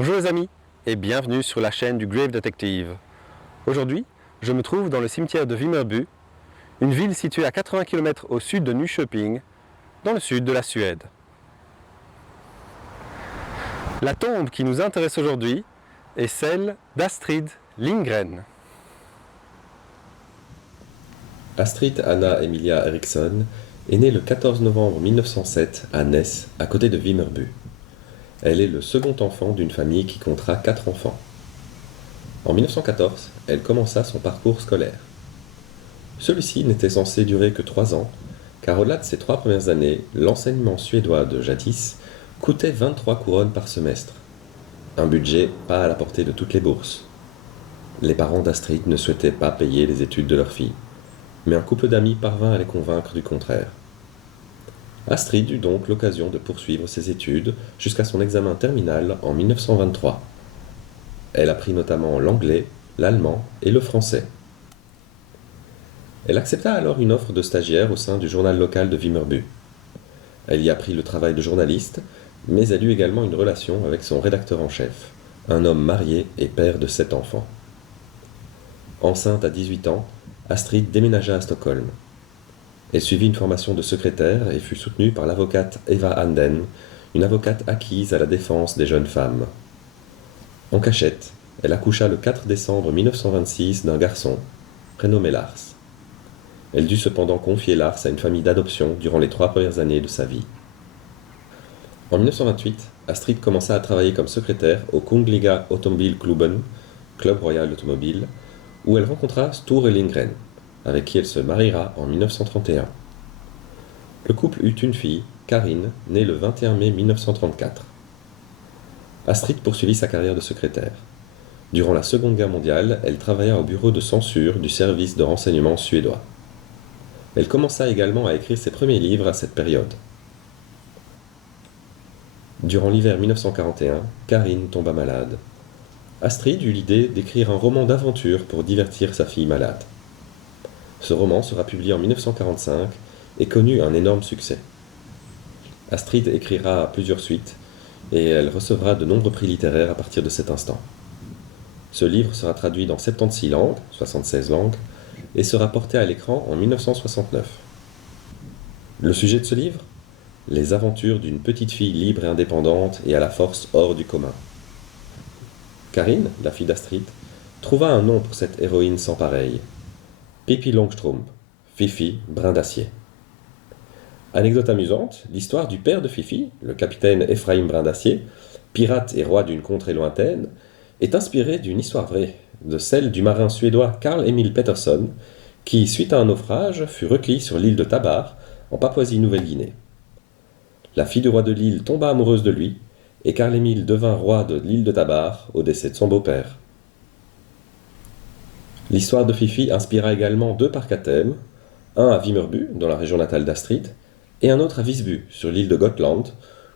Bonjour les amis et bienvenue sur la chaîne du Grave Detective. Aujourd'hui, je me trouve dans le cimetière de Vimmerby, une ville située à 80 km au sud de Nyköping, dans le sud de la Suède. La tombe qui nous intéresse aujourd'hui est celle d'Astrid Lindgren. Astrid Anna Emilia Eriksson est née le 14 novembre 1907 à Ness, à côté de Vimmerby. Elle est le second enfant d'une famille qui comptera 4 enfants. En 1914, elle commença son parcours scolaire. Celui-ci n'était censé durer que 3 ans, car au-delà de ces 3 premières années, l'enseignement suédois de jadis coûtait 23 couronnes par semestre. Un budget pas à la portée de toutes les bourses. Les parents d'Astrid ne souhaitaient pas payer les études de leur fille, mais un couple d'amis parvint à les convaincre du contraire. Astrid eut donc l'occasion de poursuivre ses études jusqu'à son examen terminal en 1923. Elle apprit notamment l'anglais, l'allemand et le français. Elle accepta alors une offre de stagiaire au sein du journal local de Vimmerby. Elle y apprit le travail de journaliste, mais elle eut également une relation avec son rédacteur en chef, un homme marié et père de 7 enfants. Enceinte à 18 ans, Astrid déménagea à Stockholm. Elle suivit une formation de secrétaire et fut soutenue par l'avocate Eva Anden, une avocate acquise à la défense des jeunes femmes. En cachette, elle accoucha le 4 décembre 1926 d'un garçon, prénommé Lars. Elle dut cependant confier Lars à une famille d'adoption durant les 3 premières années de sa vie. En 1928, Astrid commença à travailler comme secrétaire au Kungliga Automobilklubben, Club Royal Automobile, où elle rencontra Sture Lindgren, avec qui elle se mariera en 1931. Le couple eut une fille, Karin, née le 21 mai 1934. Astrid poursuivit sa carrière de secrétaire. Durant la Seconde Guerre mondiale, elle travailla au bureau de censure du service de renseignement suédois. Elle commença également à écrire ses premiers livres à cette période. Durant l'hiver 1941, Karin tomba malade. Astrid eut l'idée d'écrire un roman d'aventure pour divertir sa fille malade. Ce roman sera publié en 1945 et connut un énorme succès. Astrid écrira plusieurs suites et elle recevra de nombreux prix littéraires à partir de cet instant. Ce livre sera traduit dans 76 langues, 76 langues, et sera porté à l'écran en 1969. Le sujet de ce livre ? Les aventures d'une petite fille libre et indépendante et à la force hors du commun. Karin, la fille d'Astrid, trouva un nom pour cette héroïne sans pareille. Pippi Longstrump, Fifi, brin d'acier. Anecdote amusante, l'histoire du père de Fifi, le capitaine Ephraim Brin d'Acier, pirate et roi d'une contrée lointaine, est inspirée d'une histoire vraie, de celle du marin suédois Carl Emil Pettersson, qui, suite à un naufrage, fut recueilli sur l'île de Tabar, en Papouasie-Nouvelle-Guinée. La fille du roi de l'île tomba amoureuse de lui, et Carl Emil devint roi de l'île de Tabar au décès de son beau-père. L'histoire de Fifi inspira également 2 parcs à thème, un à Vimmerby, dans la région natale d'Astrid, et un autre à Visby, sur l'île de Gotland,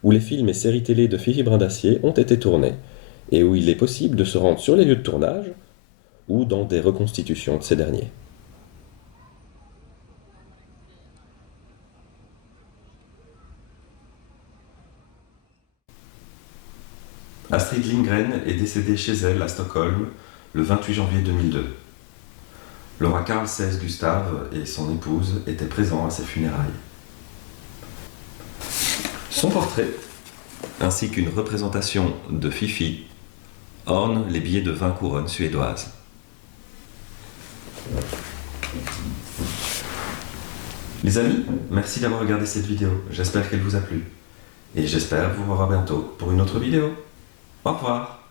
où les films et séries télé de Fifi Brin d'Acier ont été tournés, et où il est possible de se rendre sur les lieux de tournage ou dans des reconstitutions de ces derniers. Astrid Lindgren est décédée chez elle à Stockholm le 28 janvier 2002. Le roi Carl XVI Gustave et son épouse étaient présents à ses funérailles. Son portrait, ainsi qu'une représentation de Fifi, ornent les billets de 20 couronnes suédoises. Les amis, merci d'avoir regardé cette vidéo. J'espère qu'elle vous a plu. Et j'espère vous revoir bientôt pour une autre vidéo. Au revoir.